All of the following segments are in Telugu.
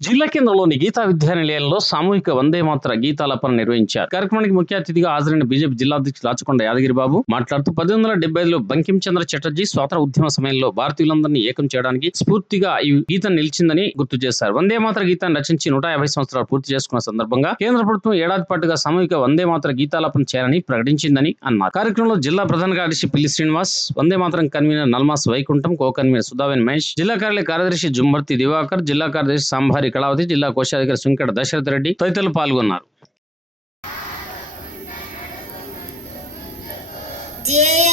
జిల్లా కేంద్రంలోని గీతా విద్యానిలయంలో సామూహిక వందే మాత్ర గీతాలాపన నిర్వహించారు. కార్యక్రమానికి ముఖ్య అతిథిగా హాజరైన బీజేపీ జిల్లా అధ్యక్షులు లాచకొండ యాదగిరి బాబు మాట్లాడుతూ పద్దెనిమిది వందల డెబ్బై ఐదులో బంకిం చటర్జీ స్వాతంత్ర ఉద్యమ సమయంలో భారతీయులందరినీ ఏకం చేయడానికి స్ఫూర్తిగా ఈ గీతం నిలిచిందని గుర్తు చేశారు. వందే మాత్ర గీతాన్ని రచించి నూట యాభై సంవత్సరాలు పూర్తి చేసుకున్న సందర్భంగా కేంద్ర ప్రభుత్వం ఏడాది పాటుగా సామూహిక వందే మాత్ర గీతాలపన చేయాలని ప్రకటించిందని అన్నారు. కార్యక్రమంలో జిల్లా ప్రధాన కార్యదర్శి పిల్లి శ్రీనివాస్ వందే మాత్రం convenor Nalmas Vaikuntham co convenor Sudhaven Mahesh జిల్లా కార్యాలయ కార్యదర్శి జుంబర్తి దివాకర్ జిల్లా కార్యదర్శి సంభారి కళావతి జిల్లా కోశాధికారి సుంకట దశరథ రెడ్డి తదితరులు పాల్గొన్నారు. ధ్యేయ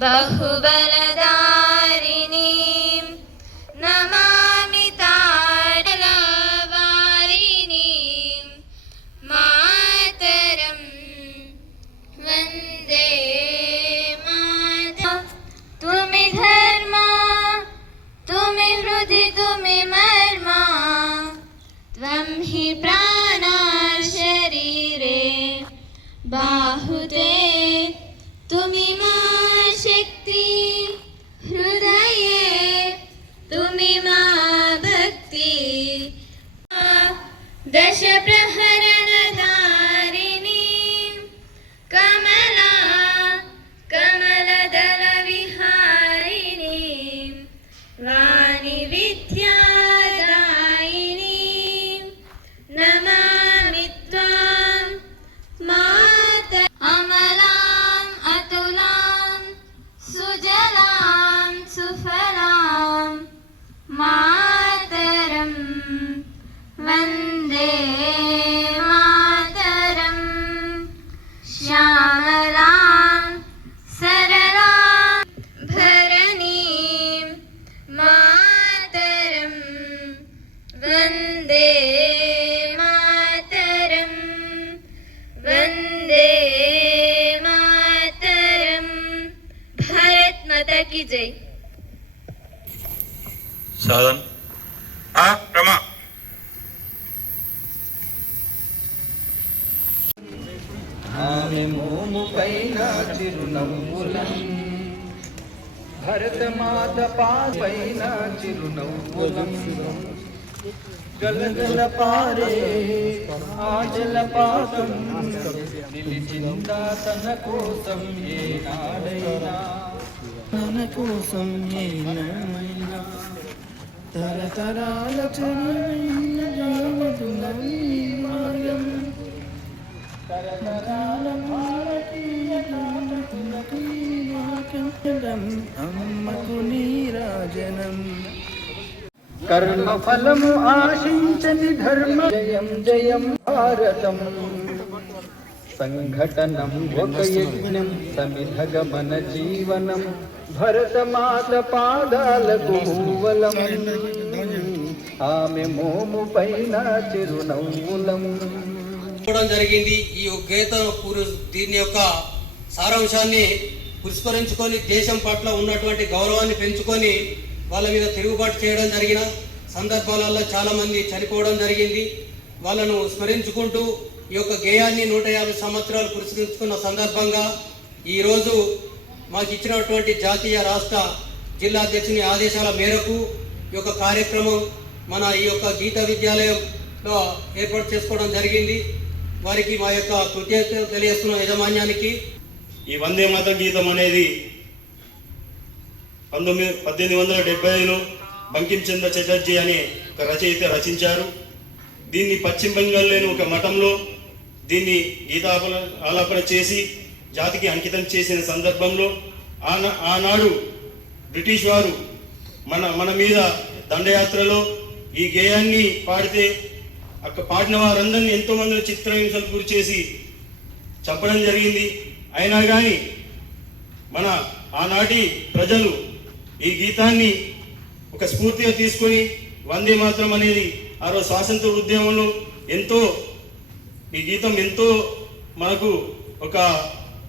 बहुबलधारिणीं नमामि ताडलावारिणीं मातरम् वंदे माता तुमि धर्मा तुमि हृदि तुमि मर्मा प्राणा दश प्रहरणधारिणीं कमला कमलदलविहारिणीं वाणिविद्यादायिनीं नमामि त्वां मात अमलाम् अतुलां सुजलां सुफलां मातरम् वन्दे की जय సాధన్ ఆ క్రమ ఆమె మోము పైన చిరునవ్వులం భరతమాత పైన చిరునవ్వులం గలగల పారే ఆజల పాతం నిలిచిందా తన కోసం ఏనాడైనా తన కోసం తరతరాల చరమైన కర్మ ఫలము ఆశించని ధర్మ. జయం జయం భారతం. సంఘటనం ఒక యజ్ఞం సమిధగమన జీవనం. భరతమాత పాదాలకు మూవలం ఆమె మోము పైన చిరునవ్వులం. చూడడం జరిగింది. ఈ గీత దీని యొక్క సారాంశాన్ని పురస్కరించుకొని దేశం పట్ల ఉన్నటువంటి గౌరవాన్ని పెంచుకొని వాళ్ళ మీద తిరుగుబాటు చేయడం జరిగిన సందర్భాలలో చాలామంది చనిపోవడం జరిగింది. వాళ్ళను స్మరించుకుంటూ ఈ యొక్క గేయాన్ని నూట యాభై సంవత్సరాలు పురస్కరించుకున్న సందర్భంగా ఈరోజు మాకు ఇచ్చినటువంటి జాతీయ రాష్ట్ర జిల్లా అధ్యక్షుని ఆదేశాల మేరకు ఈ యొక్క కార్యక్రమం మన ఈ యొక్క గీత విద్యాలయంలో ఏర్పాటు చేసుకోవడం జరిగింది. వారికి మా యొక్క కృతజ్ఞత తెలియజేస్తున్న యాజమాన్యానికి. ఈ వందే మాత గీతం అనేది పంతొమ్మిది పద్దెనిమిది వందల డెబ్బై ఐదులో బంకించంద్ర చటర్జీ అనే ఒక రచయిత రచించారు. దీన్ని పశ్చిమ బెంగాల్లోని ఒక మఠంలో దీన్ని గీతాపల ఆలాపన చేసి జాతికి అంకితం చేసిన సందర్భంలో ఆనా ఆనాడు బ్రిటిష్ వారు మన మన మీద దండయాత్రలో ఈ గేయాన్ని పాడితే అక్కడ పాడిన వారందరినీ ఎంతోమందిని చిత్రహింసలకు గురి చేసి చంపడం జరిగింది. అయినా కానీ మన ఆనాటి ప్రజలు ఈ గీతాన్ని ఒక స్ఫూర్తిగా తీసుకొని వందే మాత్రం అనేది ఆ రోజు స్వాతంత్ర ఉద్యమంలో ఎంతో ఈ గీతం ఎంతో మనకు ఒక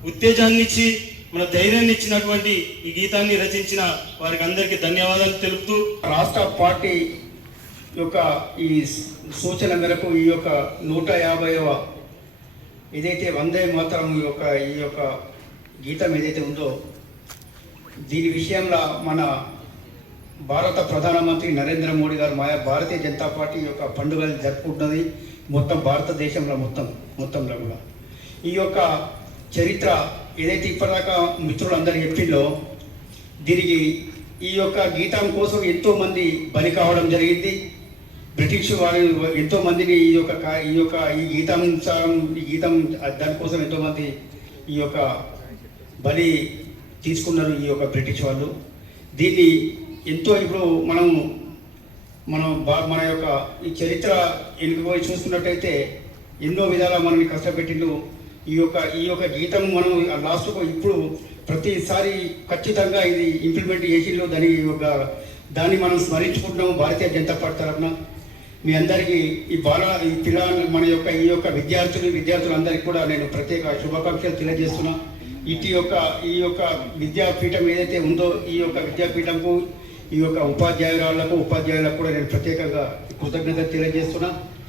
ఉత్తేజాన్ని ఇచ్చి మన ధైర్యాన్ని ఇచ్చినటువంటి ఈ గీతాన్ని రచించిన వారికి అందరికీ ధన్యవాదాలు తెలుపుతూ రాష్ట్ర పార్టీ యొక్క ఈ సూచన మేరకు ఈ యొక్క నూట యాభైవ ఏదైతే వందే మాత్రం ఈ యొక్క ఈ యొక్క గీతం ఏదైతే ఉందో దీని విషయంలో మన భారత ప్రధానమంత్రి నరేంద్ర మోడీ గారు మా భారతీయ జనతా పార్టీ యొక్క పండుగలు జరుపుకుంటున్నది మొత్తం భారతదేశంలో మొత్తం మొత్తంలో కూడా. ఈ యొక్క చరిత్ర ఏదైతే ఇప్పటిదాకా మిత్రులందరూ చెప్పిందో దీనికి ఈ యొక్క గీతం కోసం ఎంతోమంది బలి కావడం జరిగింది. బ్రిటిష్ వారు ఎంతోమందిని ఈ యొక్క ఈ యొక్క ఈ గీతం ఈ గీతం దానికోసం ఎంతోమంది ఈ యొక్క బలి తీసుకున్నారు ఈ యొక్క బ్రిటిష్ వాళ్ళు. దీన్ని ఎంతో ఇప్పుడు మనం మనం బా మన యొక్క ఈ చరిత్ర వెనుకపోయి చూసుకున్నట్టయితే ఎన్నో విధాలా మనల్ని కష్టపెట్టిండు. ఈ యొక్క ఈ యొక్క గీతం మనం లాస్ట్కు ఇప్పుడు ప్రతిసారి ఖచ్చితంగా ఇది ఇంప్లిమెంట్ చేసిండు దాని యొక్క దాన్ని మనం స్మరించుకుంటున్నాము భారతీయ జనతా పార్టీ తరఫున. మీ అందరికీ ఈ బాల ఈ పిల్ల మన యొక్క ఈ యొక్క విద్యార్థులు విద్యార్థులందరికీ కూడా నేను ప్రత్యేక శుభాకాంక్షలు తెలియజేస్తున్నా. ఇటు యొక్క ఈ యొక్క విద్యాపీఠం ఏదైతే ఉందో ఈ యొక్క విద్యాపీఠంకు ఈ యొక్క ఉపాధ్యాయురాలకు ఉపాధ్యాయులకు కూడా నేను ప్రత్యేకంగా కృతజ్ఞత తెలియజేస్తున్నా.